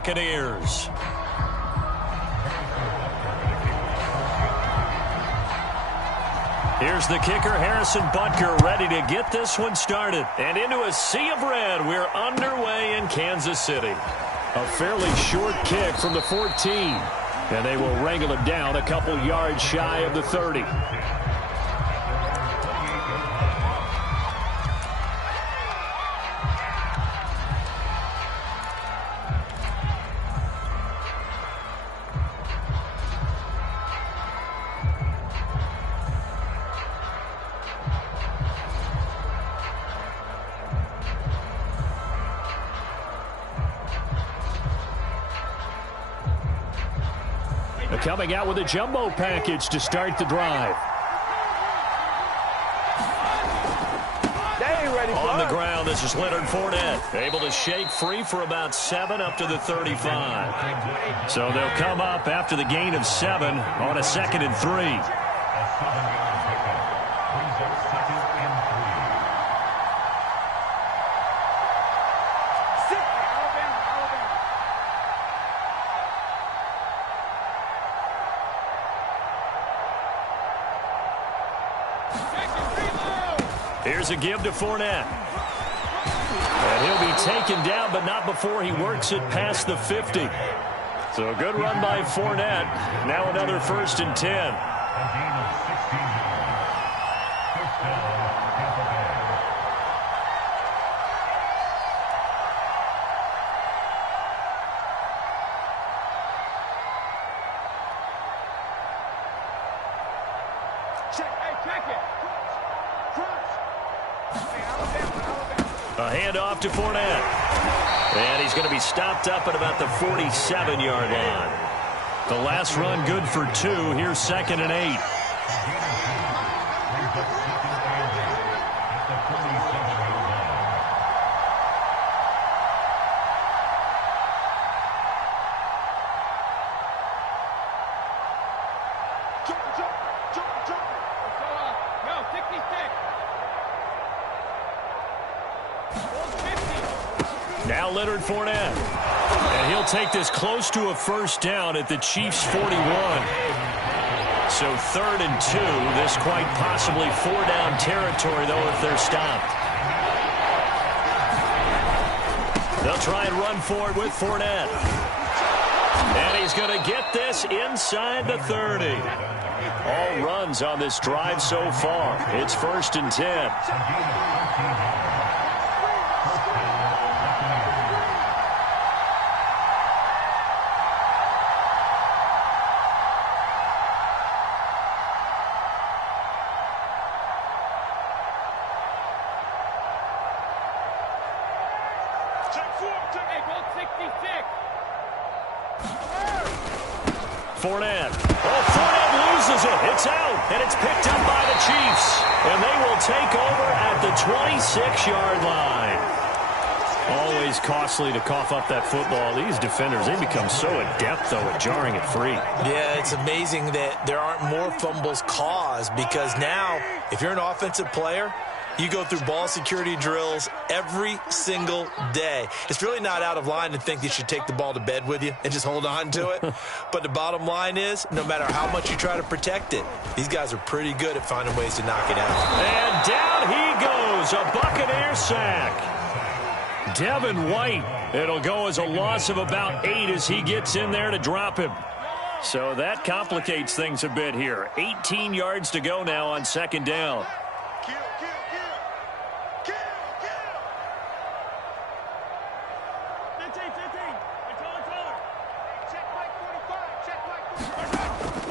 Buccaneers. Here's the kicker, Harrison Butker, ready to get this one started. And into a sea of red, we're underway in Kansas City. A fairly short kick from the 14. And they will wrangle it down a couple yards shy of the 30. Coming out with a jumbo package to start the drive. On the ground, this is Leonard Fournette. Able to shake free for about 7 up to the 35. So they'll come up after the gain of 7 on a 2nd and 3. Here's a give to Fournette. And he'll be taken down, but not before he works it past the 50. So a good run by Fournette. Now another 1st and 10. A handoff to Fournette. And he's going to be stopped up at about the 47-yard line. The last run good for 2. Here's 2nd and 8. Now Leonard Fournette. And he'll take this close to a 1st down at the Chiefs' 41. So 3rd and 2. This quite possibly 4-down territory, though, if they're stopped. They'll try and run for it with Fournette. And he's going to get this inside the 30. All runs on this drive so far. It's 1st and 10. Fournette. Oh, Fournette loses it. It's out, and it's picked up by the Chiefs. And they will take over at the 26-yard line. Always costly to cough up that football. These defenders, they become so adept, though, at jarring it free. Yeah, it's amazing that there aren't more fumbles caused because now, if you're an offensive player, you go through ball security drills every single day. It's really not out of line to think you should take the ball to bed with you and just hold on to it. But the bottom line is, no matter how much you try to protect it, these guys are pretty good at finding ways to knock it out. And down he goes, a Buccaneer sack. Devin White, it'll go as a loss of about 8 as he gets in there to drop him. So that complicates things a bit here. 18 yards to go now on 2nd down.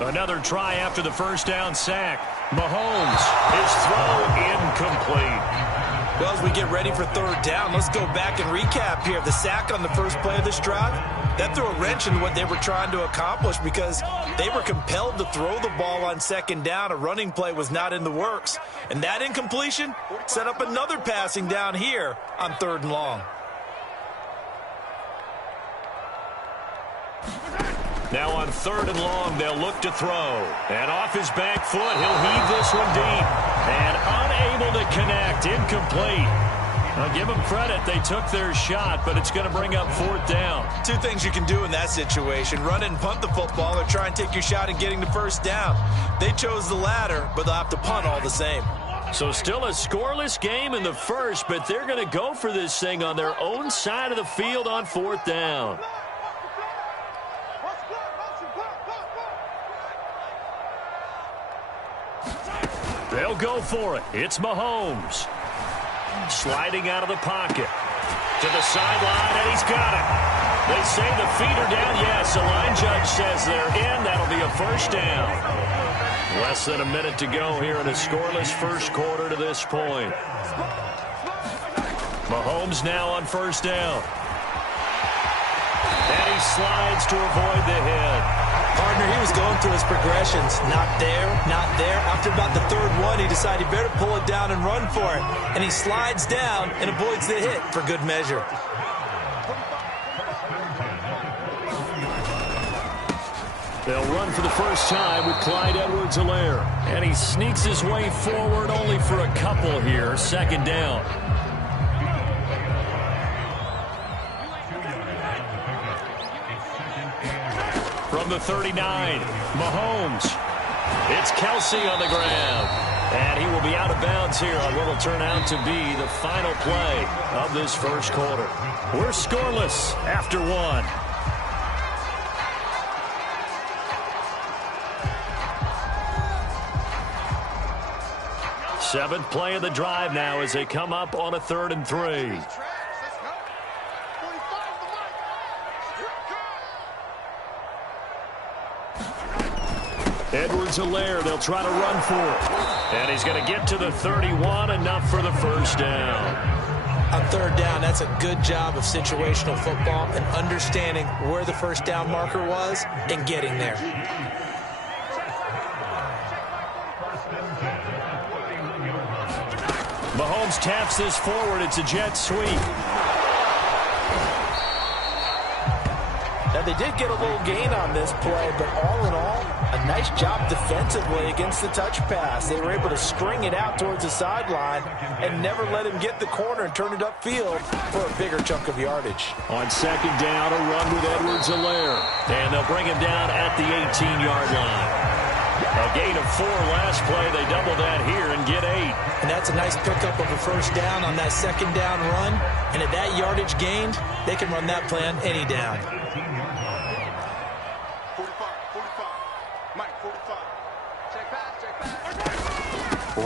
Another try after the 1st down sack. Mahomes, his throw incomplete. Well, as we get ready for 3rd down, let's go back and recap here. The sack on the first play of this drive, that threw a wrench in what they were trying to accomplish because they were compelled to throw the ball on 2nd down. A running play was not in the works. And that incompletion set up another passing down here on 3rd and long. Now on 3rd and long, they'll look to throw. And off his back foot, he'll heave this one deep. And unable to connect, incomplete. I'll give them credit. They took their shot, but it's going to bring up 4th down. Two things you can do in that situation: run and punt the football, or try and take your shot at getting the 1st down. They chose the latter, but they'll have to punt all the same. So still a scoreless game in the first, but they're going to go for this thing on their own side of the field on 4th down. They'll go for it. It's Mahomes. Sliding out of the pocket. To the sideline, and he's got it. They say the feet are down. Yes, the line judge says they're in. That'll be a 1st down. Less than a minute to go here in a scoreless first quarter to this point. Mahomes now on 1st down. And he slides to avoid the hit. Partner, he was going through his progressions. Not there, not there. After about the 3rd one, he decided he better pull it down and run for it. And he slides down and avoids the hit for good measure. They'll run for the first time with Clyde Edwards-Helaire. And he sneaks his way forward only for a couple here. 2nd down. From the 39, Mahomes. It's Kelsey on the ground. And he will be out of bounds here on what will turn out to be the final play of this first quarter. We're scoreless after 1. Seventh play of the drive now as they come up on a 3rd and 3. Edwards-Helaire, they'll try to run for it. And he's going to get to the 31, enough for the 1st down. On 3rd down, that's a good job of situational football and understanding where the 1st down marker was and getting there. Mahomes taps this forward. It's a jet sweep. Now, they did get a little gain on this play, but all in all, a nice job defensively against the touch pass. They were able to string it out towards the sideline and never let him get the corner and turn it upfield for a bigger chunk of yardage. On 2nd down, a run with Edwards-Helaire. And they'll bring him down at the 18-yard line. A gain of 4 last play. They double that here and get 8. And that's a nice pickup of a 1st down on that 2nd down run. And at that yardage gained, they can run that play on any down. 45. Mike, 45. Check pass.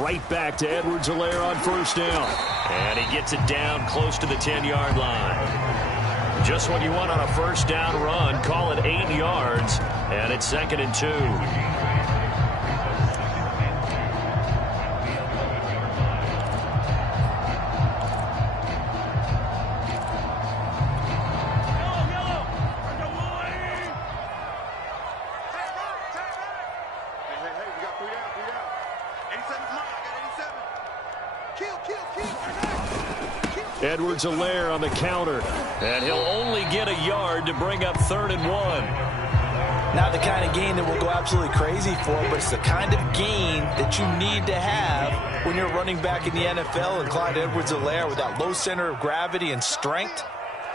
Right back to Edwards-Helaire on 1st down. And he gets it down close to the 10-yard line. Just what you want on a 1st down run. Call it 8 yards. And it's 2nd and 2. Edwards-Helaire on the counter. And he'll only get a yard to bring up 3rd and 1. Not the kind of gain that we'll go absolutely crazy for, but it's the kind of gain that you need to have when you're running back in the NFL. And Clyde Edwards-Helaire, with that low center of gravity and strength,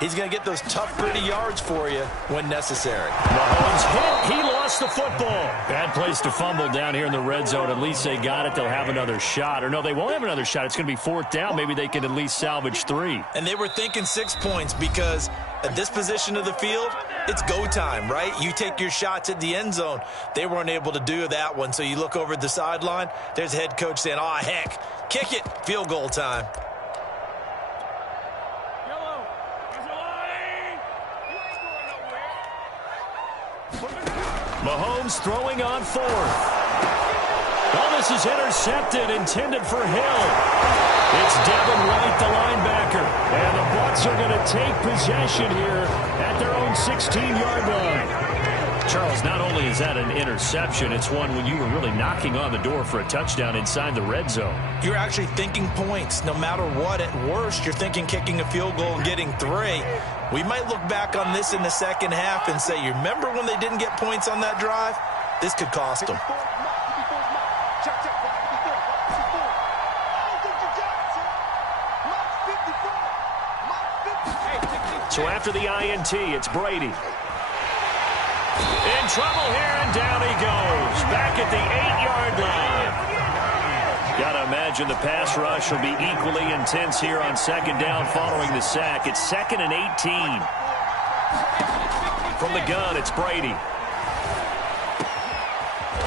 he's going to get those tough, gritty yards for you when necessary. Mahomes hit. He lost the football. Bad place to fumble down here in the red zone. At least they got it. They'll have another shot. Or no, they won't have another shot. It's going to be 4th down. Maybe they can at least salvage 3. And they were thinking 6 points because at this position of the field, it's go time, right? You take your shots at the end zone. They weren't able to do that one. So you look over at the sideline. There's the head coach saying, oh, heck, kick it. Field goal time. Mahomes throwing on 4th. Oh, this is intercepted, intended for Hill. It's Devin White, the linebacker. And the Bucs are going to take possession here at their own 16-yard line. Charles, not only is that an interception, it's one when you were really knocking on the door for a touchdown inside the red zone. You're actually thinking points. No matter what, at worst, you're thinking kicking a field goal and getting 3. We might look back on this in the second half and say, you remember when they didn't get points on that drive? This could cost them. So after the INT, it's Brady. In trouble here, and down he goes. Back at the 8-yard line. Got to imagine the pass rush will be equally intense here on second down following the sack. It's 2nd and 18. From the gun, it's Brady.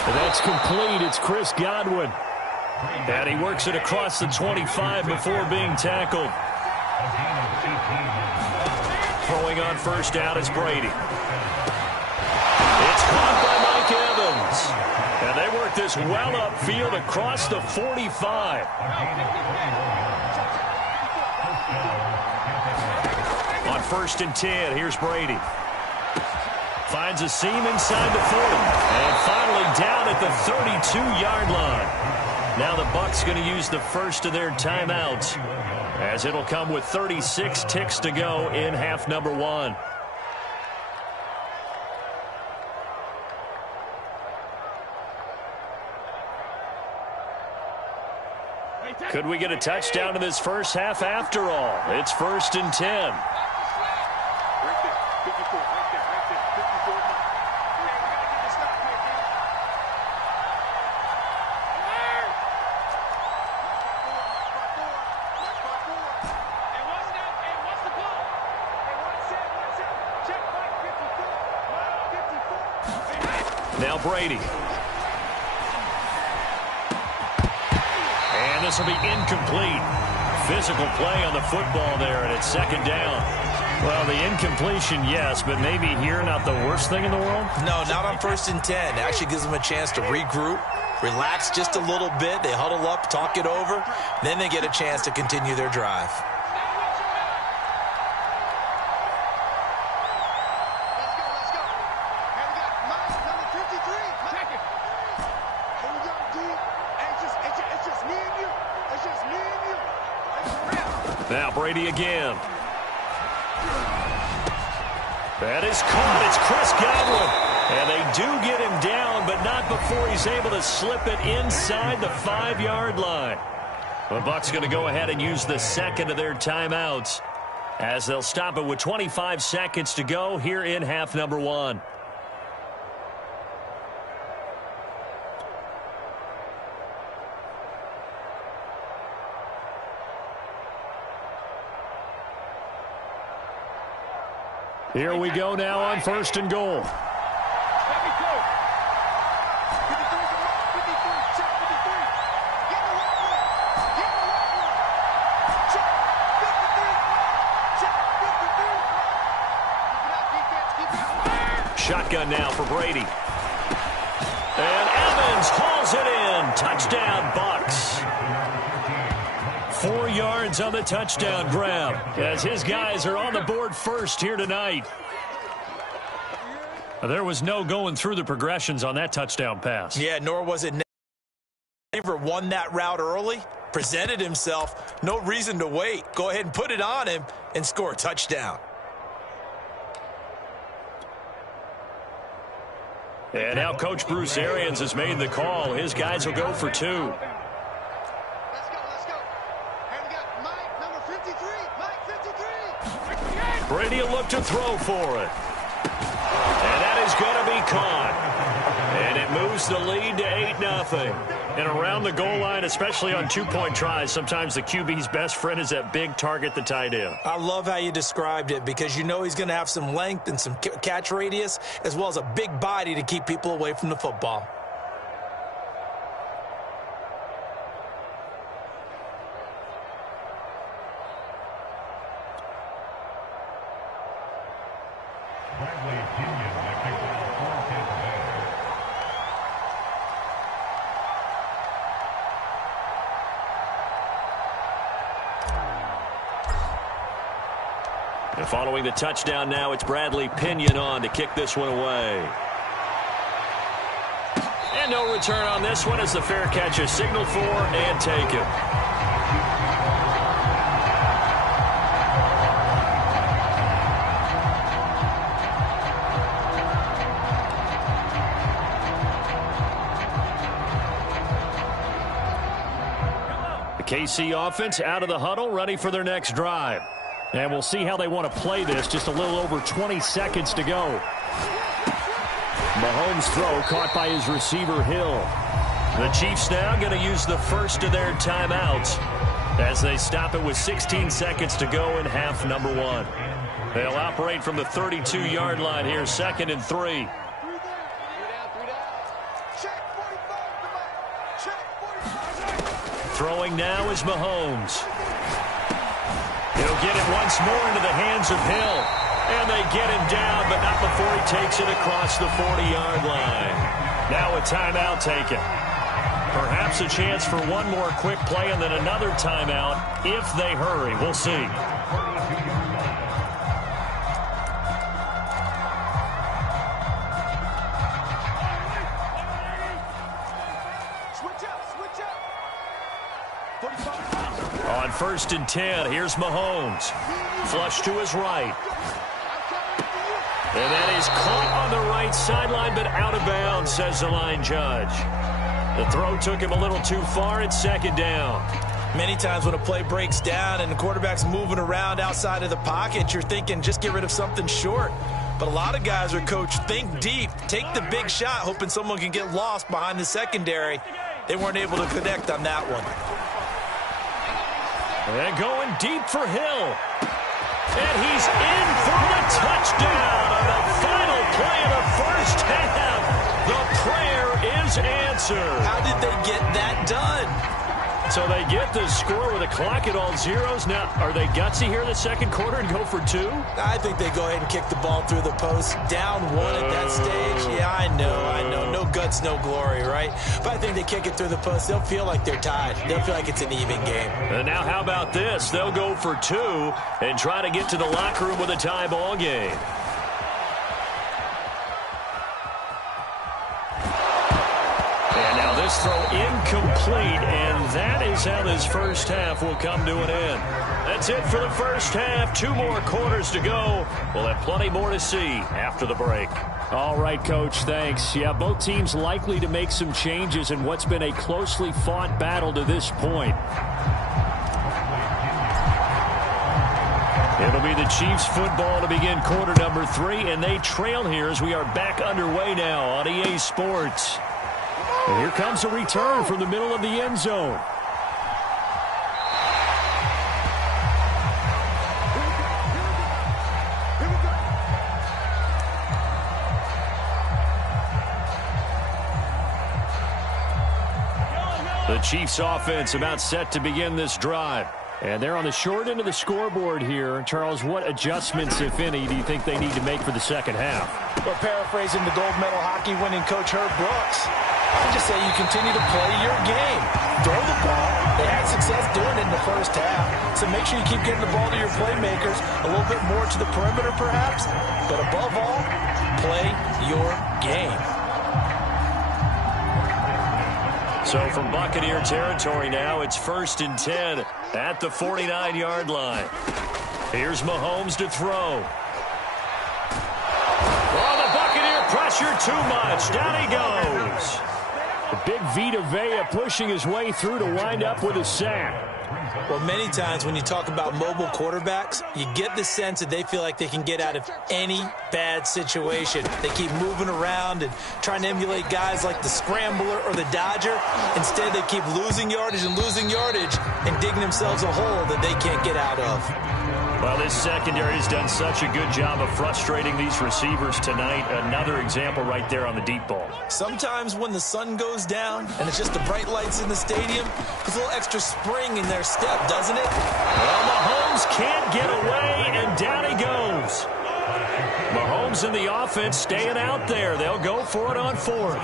And that's complete. It's Chris Godwin. And he works it across the 25 before being tackled. Throwing on first down is Brady. It's caught by Mike Evans. And they work this well upfield across the 45. On 1st and 10, here's Brady. Finds a seam inside the 40. And finally down at the 32-yard line. Now the Bucs going to use the first of their timeouts, as it'll come with 36 ticks to go in half number 1. Could we get a touchdown in this first half after all? It's 1st and 10. Now Brady. And this will be incomplete. Physical play on the football there, and it's 2nd down. Well, the incompletion, yes, but maybe here not the worst thing in the world? No, not on 1st and 10. It actually gives them a chance to regroup, relax just a little bit. They huddle up, talk it over. Then they get a chance to continue their drive. Now Brady again. That is caught. It's Chris Godwin. And they do get him down, but not before he's able to slip it inside the 5-yard line. The Bucs going to go ahead and use the second of their timeouts, as they'll stop it with 25 seconds to go here in half number 1. Here we go now on 1st and goal. Shotgun now for Brady. And Evans hauls it in. Touchdown, Bucs. 4 yards on the touchdown grab, as his guys are on the board first here tonight. There was no going through the progressions on that touchdown pass. Yeah, nor was it. Never won that route early, presented himself, no reason to wait. Go ahead and put it on him and score a touchdown. And now Coach Bruce Arians has made the call. His guys will go for 2. Brady will look to throw for it. And that is going to be caught. And it moves the lead to 8-0. And around the goal line, especially on 2-point tries, sometimes the QB's best friend is that big target, the tight end. I love how you described it, because you know he's going to have some length and some catch radius, as well as a big body to keep people away from the football. And following the touchdown now, it's Bradley Pinion on to kick this one away. And no return on this one as the fair catch is signaled for and taken. The KC offense out of the huddle, ready for their next drive. And we'll see how they want to play this. Just a little over 20 seconds to go. Mahomes' throw caught by his receiver, Hill. The Chiefs now going to use the first of their timeouts as they stop it with 16 seconds to go in half number 1. They'll operate from the 32-yard line here, 2nd and 3. Throwing now is Mahomes. He'll get it once more into the hands of Hill. And they get him down, but not before he takes it across the 40-yard line. Now a timeout taken. Perhaps a chance for one more quick play and then another timeout if they hurry. We'll see. On 1st and 10, here's Mahomes. Flush to his right. And that is caught on the right sideline, but out of bounds, says the line judge. The throw took him a little too far. It's 2nd down. Many times when a play breaks down and the quarterback's moving around outside of the pocket, you're thinking just get rid of something short. But a lot of guys are coached, think deep, take the big shot, hoping someone can get lost behind the secondary. They weren't able to connect on that one. And going deep for Hill. And he's in for the touchdown on the final play of the first half. The prayer is answered. How did they get that done? So they get the score with a clock at all zeros. Now, are they gutsy here in the second quarter and go for 2? I think they go ahead and kick the ball through the post. Down 1 at that stage. Yeah, I know. No guts, no glory, right? But I think they kick it through the post. They'll feel like they're tied. They'll feel like it's an even game. And now how about this? They'll go for 2 and try to get to the locker room with a tie ball game. And now this throw incomplete, and that is how this first half will come to an end. That's it for the first half. 2 more quarters to go. We'll have plenty more to see after the break. All right, Coach, thanks. Yeah, both teams likely to make some changes in what's been a closely fought battle to this point. It'll be the Chiefs football to begin quarter number 3, and they trail here as we are back underway now on EA Sports. And here comes a return from the middle of the end zone. The Chiefs offense about set to begin this drive. And they're on the short end of the scoreboard here. Charles, what adjustments, if any, do you think they need to make for the second half? Well, paraphrasing the gold medal hockey winning coach Herb Brooks, I just say you continue to play your game. Throw the ball. They had success doing it in the first half. So make sure you keep getting the ball to your playmakers, a little bit more to the perimeter perhaps. But above all, play your game. So from Buccaneer territory now, it's 1st and 10 at the 49-yard line. Here's Mahomes to throw. Oh, the Buccaneer pressure too much. Down he goes. The big Vita Vea pushing his way through to wind up with a sack. Well, many times when you talk about mobile quarterbacks, you get the sense that they feel like they can get out of any bad situation. They keep moving around and trying to emulate guys like the Scrambler or the Dodger. Instead, they keep losing yardage and digging themselves a hole that they can't get out of. Well, this secondary has done such a good job of frustrating these receivers tonight. Another example right there on the deep ball. Sometimes when the sun goes down and it's just the bright lights in the stadium, there's a little extra spring in their step, doesn't it? Well, Mahomes can't get away, and down he goes. Mahomes and the offense staying out there. They'll go for it on 4th.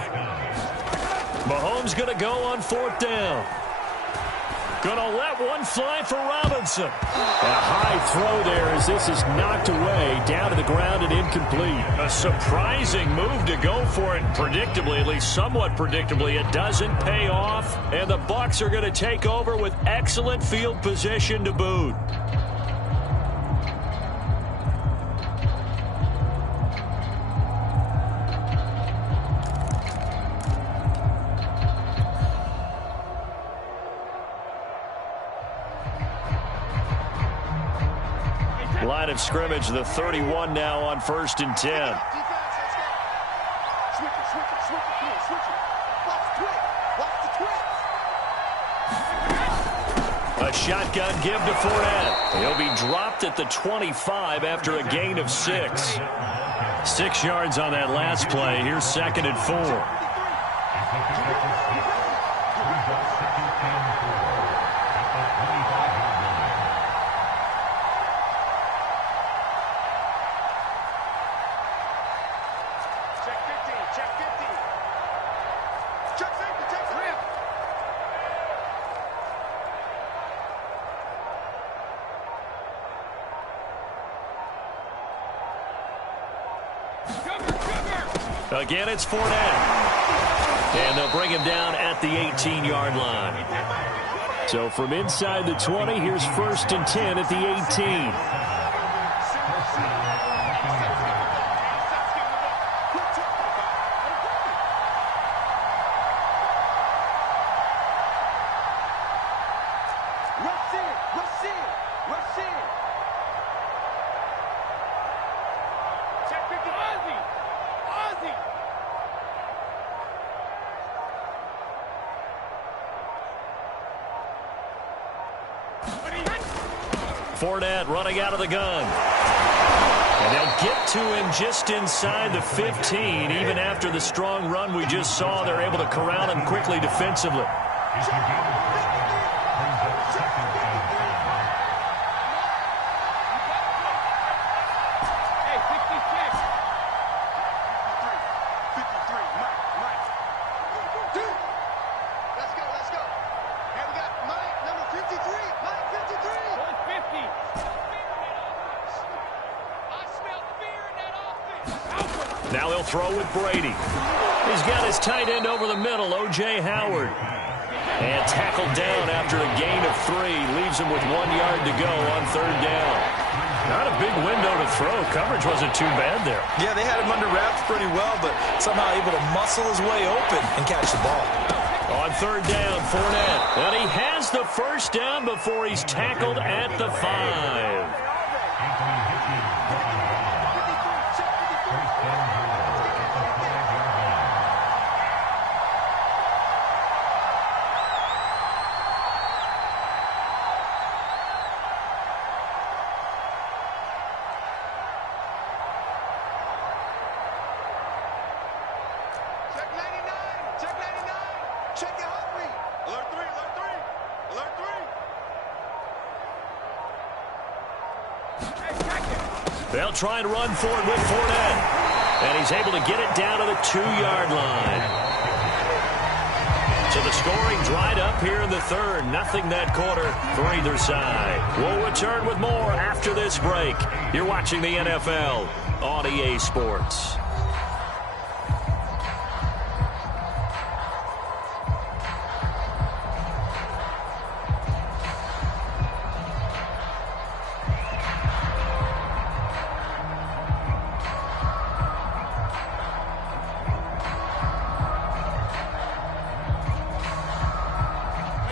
Mahomes going to go on 4th down. Going to let one fly for Robinson. A high throw there as this is knocked away, down to the ground and incomplete. A surprising move to go for it. Predictably, at least somewhat predictably, it doesn't pay off. And the Bucs are going to take over with excellent field position to boot. of scrimmage, the 31 now on 1st and 10. Defense, let's go. Switch it, switch it, switch it. Come on, switch it. Watch the twitch. Watch the twitch. A shotgun give to Fournette. He'll be dropped at the 25 after a gain of 6. 6 yards on that last play. Here's 2nd and 4. Again, it's Fournette. And they'll bring him down at the 18-yard line. So from inside the 20, here's 1st and 10 at the 18. Fournette running out of the gun. And they'll get to him just inside the 15. Even after the strong run we just saw, they're able to corral him quickly defensively. Now he'll throw with Brady. He's got his tight end over the middle, O.J. Howard. And tackled down after a gain of 3. Leaves him with 1 yard to go on 3rd down. Not a big window to throw. Coverage wasn't too bad there. Yeah, they had him under wraps pretty well, but somehow able to muscle his way open and catch the ball. On 3rd down, Fournette. And he has the 1st down before he's tackled at the 5. They'll try and run for it with Fournette. And he's able to get it down to the 2-yard line. So the scoring dried up here in the 3rd. Nothing that quarter for either side. We'll return with more after this break. You're watching the NFL on EA Sports.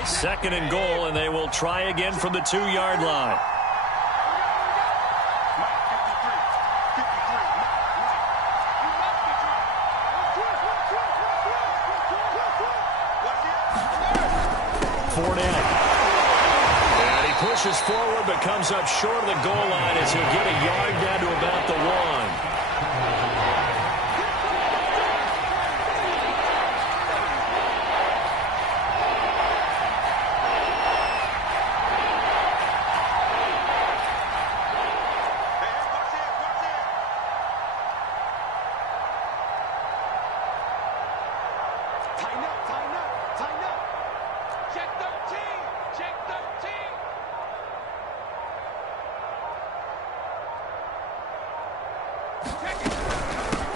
Second and goal, and they will try again from the 2-yard line. Fournette. And he pushes forward, but comes up short of the goal line as he'll get a yard down to about the 1.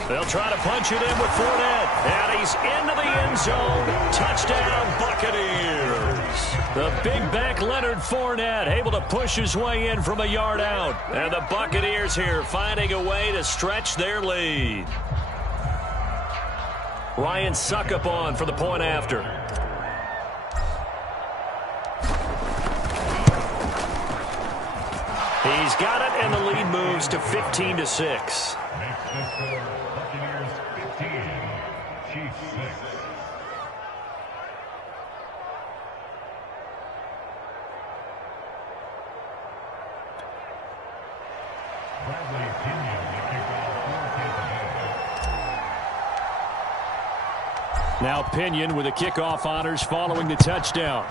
They'll try to punch it in with Fournette. And he's into the end zone. Touchdown, Buccaneers. The big back Leonard Fournette able to push his way in from a yard out. And the Buccaneers here finding a way to stretch their lead. Ryan Suckup on for the point after. He's got it, and the lead moves to 15-6. Next score, Buccaneers 15, Chiefs 6. Bradley Pinion to kick off for Tampa Bay. Now Pinion with the kickoff honors following the touchdown.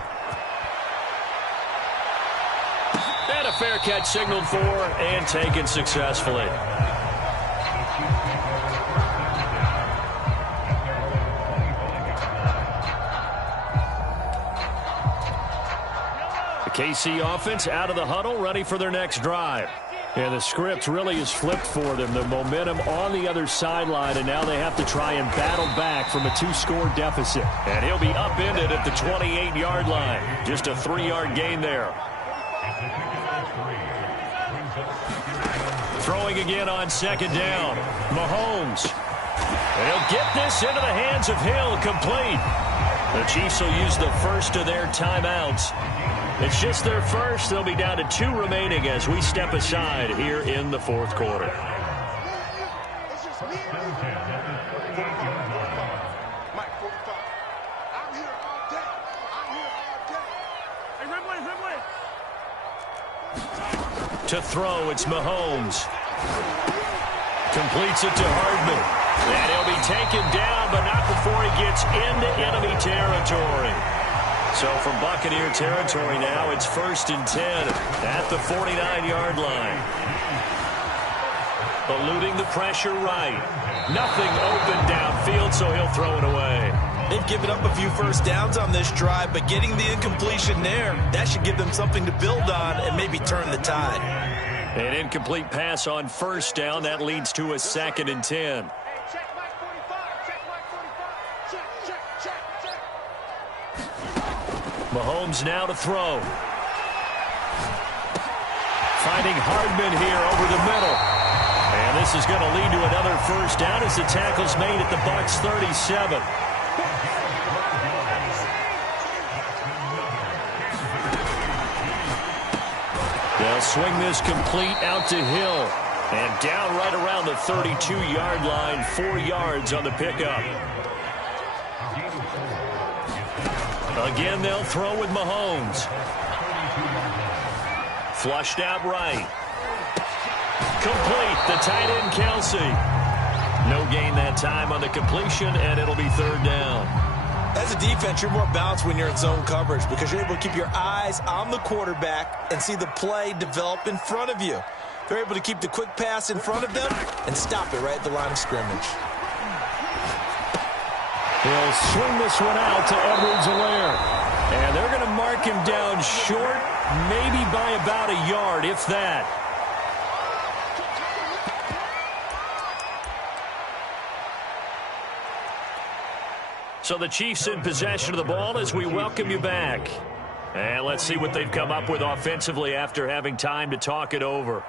And a fair catch signaled for and taken successfully. The KC offense out of the huddle, ready for their next drive. And the script really is flipped for them. The momentum on the other sideline, and now they have to try and battle back from a 2-score deficit. And he'll be upended at the 28-yard line. Just a 3-yard gain there. Throwing again on second down. Mahomes. And he'll get this into the hands of Hill, complete. The Chiefs will use the first of their timeouts. It's just their first. They'll be down to 2 remaining as we step aside here in the fourth quarter. To throw, it's Mahomes. Completes it to Hardman. And he'll be taken down, but not before he gets into enemy territory. So from Buccaneer territory now, it's 1st and 10 at the 49-yard line. Eluding the pressure right. Nothing open downfield, so he'll throw it away. They've given up a few first downs on this drive, but getting the incompletion there, that should give them something to build on and maybe turn the tide. An incomplete pass on first down. That leads to a 2nd and 10. Mahomes now to throw. Finding Hardman here over the middle. And this is going to lead to another first down as the tackle's made at the Bucs 37. They'll swing this complete out to Hill. And down right around the 32-yard line, 4 yards on the pickup. Again, they'll throw with Mahomes. Flushed out right. Complete, the tight end Kelsey. No gain that time on the completion, and it'll be 3rd down. As a defense, you're more balanced when you're in zone coverage because you're able to keep your eyes on the quarterback and see the play develop in front of you. They're able to keep the quick pass in front of them and stop it right at the line of scrimmage. He'll swing this one out to Edwards-Helaire. And they're going to mark him down short, maybe by about a yard, if that. So the Chiefs in possession of the ball as we welcome you back. And let's see what they've come up with offensively after having time to talk it over.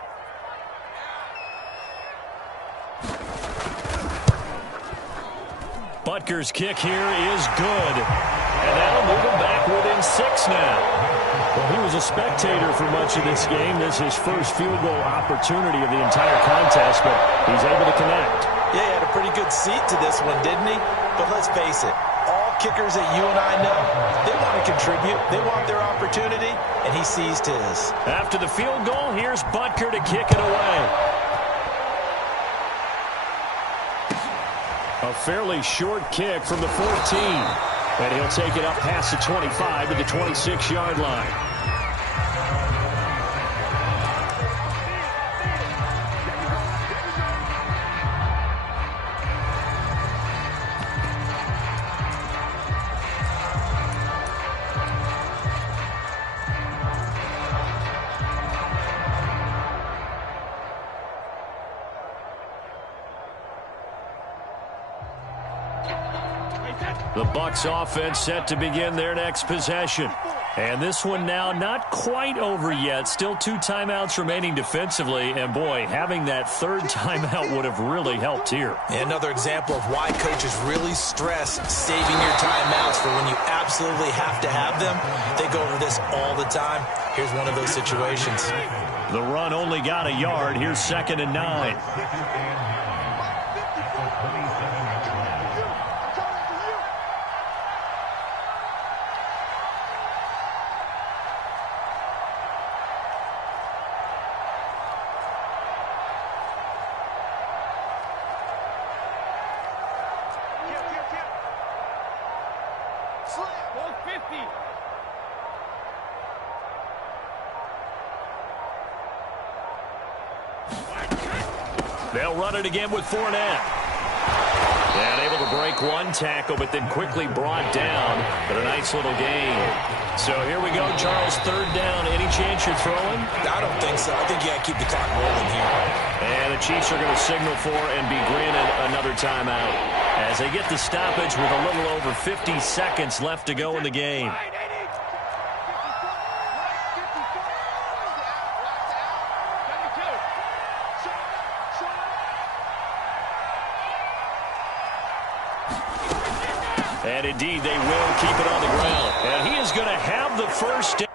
Butker's kick here is good. And that'll move him back within 6 now. Well, he was a spectator for much of this game. This is his first field goal opportunity of the entire contest, but he's able to connect. Yeah, he had a pretty good seat to this one, didn't he? But let's face it, all kickers that you and I know, they want to contribute. They want their opportunity, and he seized his. After the field goal, here's Butker to kick it away. A fairly short kick from the 14. And he'll take it up past the 25 to the 26-yard line. The Bucs offense set to begin their next possession. And this one now not quite over yet. Still 2 timeouts remaining defensively. And, boy, having that 3rd timeout would have really helped here. Another example of why coaches really stress saving your timeouts for when you absolutely have to have them. They go over this all the time. Here's one of those situations. The run only got a yard. Here's 2nd and 9. They'll run it again with Fournette. And able to break one tackle, but then quickly brought down. But a nice little gain. So here we go, Charles, 3rd down. Any chance you're throwing? I don't think so. I think you got to keep the clock rolling here. And the Chiefs are going to signal for and be granted another timeout as they get the stoppage with a little over 50 seconds left to go in the game. And indeed, they will keep it on the ground. And he is going to have the first down.